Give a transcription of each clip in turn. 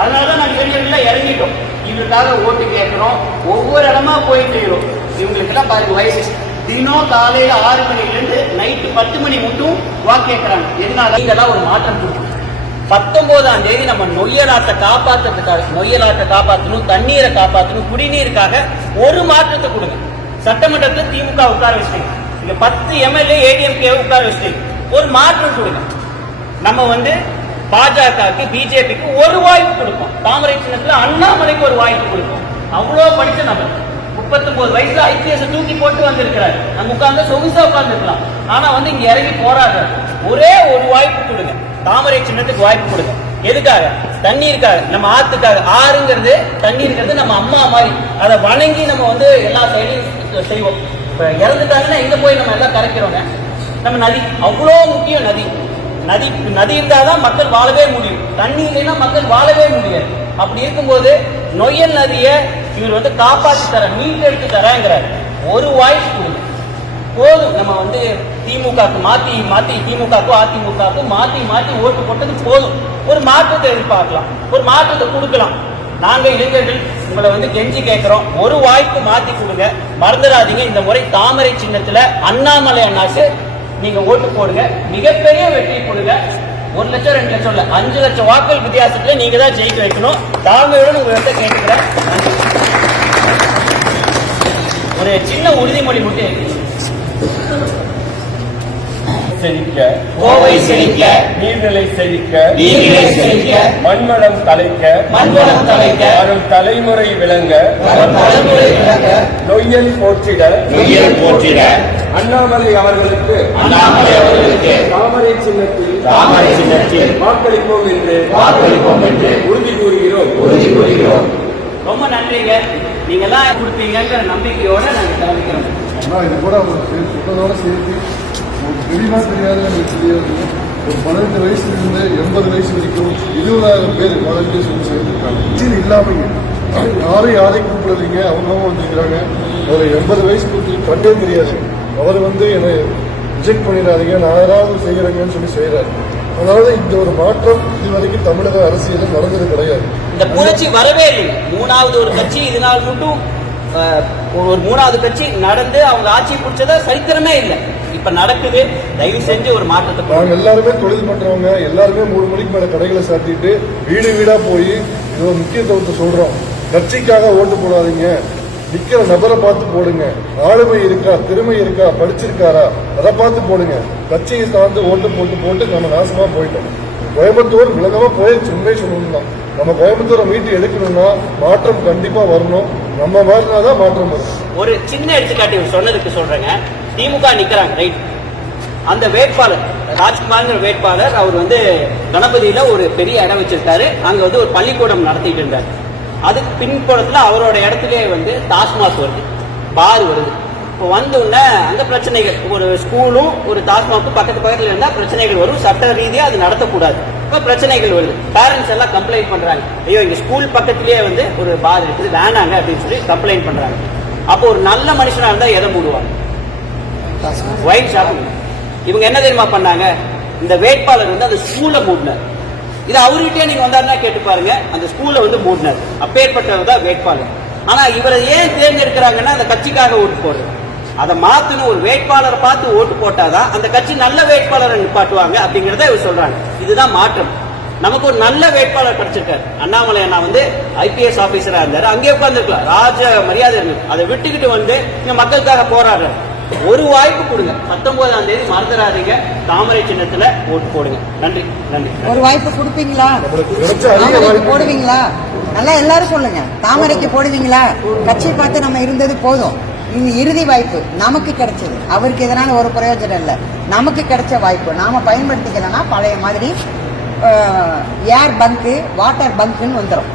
அதனாலதான் நாங்க இளைஞர்கள இறங்கிட்டோம். இவங்களுக்காக ஓட்டு கேட்கிறோம். ஒவ்வொரு இடமா போயிட்டு இருக்கிறோம். இவங்களுக்கு எல்லாம் பாருங்க வயசு. தினம் காலையில ஆறு மணில இருந்து நைட்டு பத்து மணி மட்டும் வாக்கு கேட்கறாங்க எதனால? இதெல்லாம் ஒரு மாற்றம் கொடுக்கும் பத்தொன்பதாம் தேதி நம்ம நொய்யலாட்டை காப்பாற்றுறதுக்காக நொய்யலாட்டை காப்பாற்றணும் தண்ணீரை காப்பாற்றணும் குடிநீருக்காக ஒரு மாற்றத்தை கொடுங்க. சட்டமன்றத்தில் திமுக உட்கார வச்சிட்டீங்க இங்க பத்து எம்எல்ஏ ஏடிஎம்கே உட்கார வச்சிட்டீங்க ஒரு மாற்றம் கொடுங்க. நம்ம வந்து பாஜகவுக்கு பிஜேபிக்கு ஒரு வாய்ப்பு கொடுப்போம் தாமரை சின்னத்துல அண்ணாமலைக்கு ஒரு வாய்ப்பு கொடுப்போம் அவ்வளோ படிச்ச நபர். முப்பத்தொன்பது வயசுல ஐபிஎஸ் தூக்கி போட்டு வந்திருக்கிறாரு. நம்ம உட்கார்ந்து சொகுசா உட்கார்ந்துருக்கலாம். ஆனா வந்து இங்க இறங்கி போராடுறாரு. ஒரே ஒரு வாய்ப்பு கொடுங்க. தாமரை சின்னத்துக்கு வாய்ப்பு கொடுங்க. எதுக்காக? தண்ணீருக்காக. நம்ம ஆத்துக்காக. ஆறுங்கிறது தண்ணீருங்கிறது நம்ம அம்மா மாதிரி. அதை வணங்கி நம்ம வந்து எல்லா செயலையும் செய்வோம். இப்போ இறந்துட்டாங்கன்னா எங்க போய் நம்ம எல்லாம் கரைக்கிறோங்க. நம்ம நதி. அவ்வளோ முக்கியம் நதி. நதி நதி இருந்தால் தான் மக்கள் வாழவே முடியும். தண்ணி இல்லைன்னா மக்கள் வாழவே முடியாது. அப்படி இருக்கும்போது நொய்யல் நதியை இவர் வந்து காப்பாற்றி தர மீட்டெடுத்து தரேங்கிறார். ஒரு வாய்ப்பு கொடுங்க. போதும். நம்ம வந்து திமுகக்கு மாத்தி மாத்தி திமுகக்கும் அதிமுகக்கும் மாத்தி மாத்தி ஓட்டு போட்டது போதும். ஒரு மாற்றத்தை எதிர்பார்க்கலாம். ஒரு மாற்றத்தை கொடுக்கலாம். நாங்கள் இளைஞர்கள் உங்களை வந்து கெஞ்சி கேட்கிறோம். ஒரு வாய்ப்பு மாத்தி கொடுங்க. மறந்துடாதீங்க. இந்த முறை தாமரை சின்னத்துல அண்ணாமலை அண்ணாக்கு நீங்க ஓட்டு போடுங்க மிகப்பெரிய வெற்றி கொடுங்க. ஒரு லட்சம் ரெண்டு லட்சம் இல்ல அஞ்சு லட்சம் வாக்கள் வித்தியாசத்துல நீங்க தான் ஜெயிக்க வைக்கணும். தாழ்மையுடன் உங்கள்கிட்ட கேட்டுக்கிறேன். நன்றி. ஒரு சின்ன உறுதிமொழி மட்டும். செழிக்க. கோவை செழிக்க. நீர்நிலை செழிக்க. நீர்நிலை செழிக்க. மண்வளம் தலைக்க மண்வளம் தலைக்க வரும் தலைமுறை விளங்க. தலைமுறை விளங்க. நொய்யல் போற்றிட. உயிர் போற்றிட. அண்ணாமலை அவர்களுக்கு அண்ணாமலை அவர்களுக்கு தாமரை சின்னத்தில் தாமரை சின்னத்தில் வாக்களிப்போம் என்று வாக்களிப்போம் என்று உறுதி கூறுகிறோம். உறுதி கூறுகிறோம். ரொம்ப நன்றிங்க. நீங்க எல்லாம் கொடுப்பீங்கிற நம்பிக்கையோட நாங்க கிளம்பிக்கிறோம். ஆனால் இது கூட அவங்க சே- சொன்னதோட சேர்த்து ஒரு தெரியுமா தெரியாது எனக்கு தெரியாது. ஒரு பதினெட்டு வயசுலேருந்து எண்பது வயசு வரைக்கும் இருபதாயிரம் பேர் வாலண்டியர்ஸ் வந்து சேர்ந்துருக்காங்க. இது இல்லாமங்க யாரும் யாரையும் கூப்பிடலைங்க அவங்கவுங்க வந்துருக்கிறாங்க. ஒரு எண்பது வயசு கொடுத்து கண்டே தெரியாது. அவர் வந்து என்னை ரிஜெக்ட் பண்ணிடாதீங்க நான் ஏதாவது செய்கிறேங்கன்னு சொல்லி செய்கிறாரு அதாவது இந்த ஒரு மாற்றம் இது வரைக்கும் தமிழக அரசியலில் நடந்தது கிடையாது. இந்த புரட்சி வரவே இல்லை. மூணாவது ஒரு கட்சி இது நாள் மட்டும் ஒரு மூணாவது கட்சி நடந்து அவங்க ஆட்சி பிடிச்சதா சரித்திரமே இல்லை. இப்ப நடக்குது. தயவு செஞ்சு ஒரு மாற்றத்தை. நாங்க எல்லாருமே தொழில் பண்றவங்க எல்லாருமே மூணு மணிக்கு மேல கடைகளை சாத்திட்டு வீடு வீடா போய் இது ஒரு முக்கியத்துவத்தை சொல்றோம். கட்சிக்காக ஓட்டு போடாதீங்க. நிக்கிற நபரை பார்த்து போடுங்க. ஆளுமை இருக்கா திறமை இருக்கா படிச்சிருக்காரா அதை பார்த்து போடுங்க. கட்சியை சார்ந்து ஓட்டு போட்டு போட்டு நம்ம நாசமா போயிட்டோம். கோயம்புத்தூர் உலகமா போயிடுச்சு உண்மை சொல்லணும் நம்ம கோயம்புத்தூரை மீட்டு எடுக்கணும்னா மாற்றம் கண்டிப்பா வரணும். நம்ம மாறினாதான் மாற்றம் வரும். ஒரு சின்ன எடுத்துக்காட்டு சொன்னதுக்கு சொல்றேங்க. திமுக நிக்கிறாங்க ரைட் அந்த வேட்பாளர் ராஜ்குமார்ங்கிற வேட்பாளர் அவர் வந்து கணபதியில ஒரு பெரிய இடம் வச்சிருக்காரு. அங்க வந்து ஒரு பள்ளிக்கூடம் நடத்திட்டு இருந்தார். அதுக்கு பின்புறத்துல அவரோட இடத்துலயே வந்து டாஸ்மாக் வருது. பார் வருது. இப்போ வந்த உடனே அங்க பிரச்சனைகள். ஒரு ஸ்கூலும் ஒரு டாஸ்மாக்கும் பக்கத்து பக்கத்துல இருந்தா பிரச்சனைகள் வரும். சட்ட ரீதியா அது நடத்தக்கூடாது. இப்போ பிரச்சனைகள் வருது. பேரண்ட்ஸ் எல்லாம் கம்ப்ளைண்ட் பண்றாங்க. ஐயோ எங்க ஸ்கூல் பக்கத்துலயே வந்து ஒரு பார் இருக்குது. வேணாங்க அப்படின்னு சொல்லி கம்ப்ளைண்ட் பண்றாங்க. அப்போ ஒரு நல்ல மனுஷனா இருந்தா எதை மூடுவாங்க? ஒயின் ஷாப்பிங் இவங்க என்ன தெரியுமா பண்ணாங்க? இந்த வேட்பாளர் வந்து அந்த ஸ்கூலை மூடினார். இது அவர்கிட்டே நீங்க வந்தாருன்னா கேட்டு பாருங்க. அந்த ஸ்கூல்ல வந்து மூடினார். அப்பேற்பட்டவர் தான் வேட்பாளர். ஆனா இவரை ஏன் தேர்ந்தெடுக்கிறாங்கன்னா அந்த கட்சிக்காக ஓட்டு போடுறது. அதை மாத்தணும் ஒரு வேட்பாளரை பார்த்து ஓட்டு போட்டாதான் அந்த கட்சி நல்ல வேட்பாளரை நிப்பாட்டுவாங்க அப்படிங்கறத இவர் சொல்றாங்க இதுதான் மாற்றம். நமக்கு ஒரு நல்ல வேட்பாளர் கிடைச்சிருக்காரு. அண்ணாமலை அண்ணா வந்து ஐபிஎஸ் ஆபீசரா இருந்தாரு. அங்கே உட்காந்துருக்கலாம் ராஜ மரியாதை இருந்தது. அதை விட்டுக்கிட்டு வந்து மக்களுக்காக போராடுறாரு. ஒரு வாய்ப்பு கொடுங்க. பத்தொன்பதாம் தேதி மறந்துடாதீங்க. தாமரை சின்னத்துல ஓட்டு போடுங்க. நன்றி நன்றி. ஒரு வாய்ப்பு கொடுப்பீங்களா? போடுவீங்களா? நல்லா எல்லாரும் சொல்லுங்க. தாமரைக்கு போடுவீங்களா? கட்சி பார்த்து நம்ம இருந்தது போதும். இது இறுதி வாய்ப்பு. நமக்கு கிடைச்சது. அவருக்கு எதனால ஒரு பிரயோஜனம் இல்லை. நமக்கு கிடைச்ச வாய்ப்பு. நாம பயன்படுத்திக்கலன்னா பழைய மாதிரி ஏர் பங்கு வாட்டர் பங்க்குன்னு வந்துடும்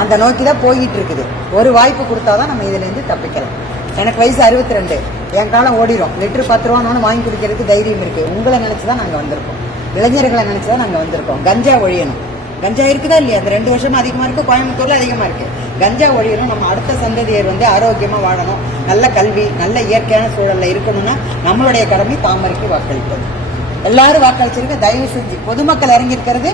அந்த நோக்கி தான் போய்கிட்டு இருக்குது. ஒரு வாய்ப்பு கொடுத்தாதான் நம்ம இதுல இருந்து தப்பிக்கலாம். எனக்கு வயசு அறுபத்தி ரெண்டு என் காலம் ஓடிடும் லிட்டர் பத்து ரூபான்னு வாங்கி குடிக்கிறதுக்கு தைரியம் இருக்கு. உங்களை நினச்சி தான் நாங்கள் வந்திருக்கோம். இளைஞர்களை நினச்சி தான் நாங்கள் வந்திருக்கோம். கஞ்சா ஒழியணும். கஞ்சா இருக்குதா இல்லையா? அந்த ரெண்டு வருஷமா அதிகமா இருக்கு கோயம்புத்தூர்ல அதிகமா இருக்கு. கஞ்சா ஒழியணும். நம்ம அடுத்த சந்ததியர் வந்து ஆரோக்கியமா வாழணும். நல்ல கல்வி நல்ல இயற்கையான சூழல்ல இருக்கணும்னா நம்மளுடைய கடமை தாமரைக்கு வாக்களிப்பது. எல்லாரும் வாக்களிச்சிருக்க தயவு செஞ்சு பொதுமக்கள் இறங்கியிருக்கிறது.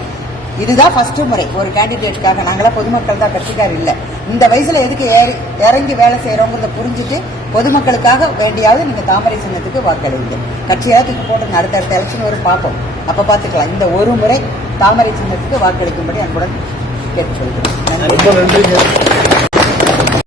இதுதான் ஃபர்ஸ்ட் முறை. ஒரு கேண்டிடேட்டுக்காக நாங்களாம் பொதுமக்கள் தான் கட்சிக்கார் இல்லை. இந்த வயசுல எதுக்கு ஏறி இறங்கி வேலை செய்யறோங்கிறத புரிஞ்சுட்டு பொதுமக்களுக்காக வேண்டியாவது நீங்க தாமரை சின்னத்துக்கு வாக்களிங்க. கட்சியாக தூக்கி போட்டு அடுத்தடுத்த எலெக்ஷன் வரும் பார்ப்போம். அப்ப பாத்துக்கலாம் இந்த ஒரு முறை தாமரை சின்னத்துக்கு வாக்களிக்கும்படி அன்புடன் கேட்டுக்கொள்கிறேன். சொல்கிறேன்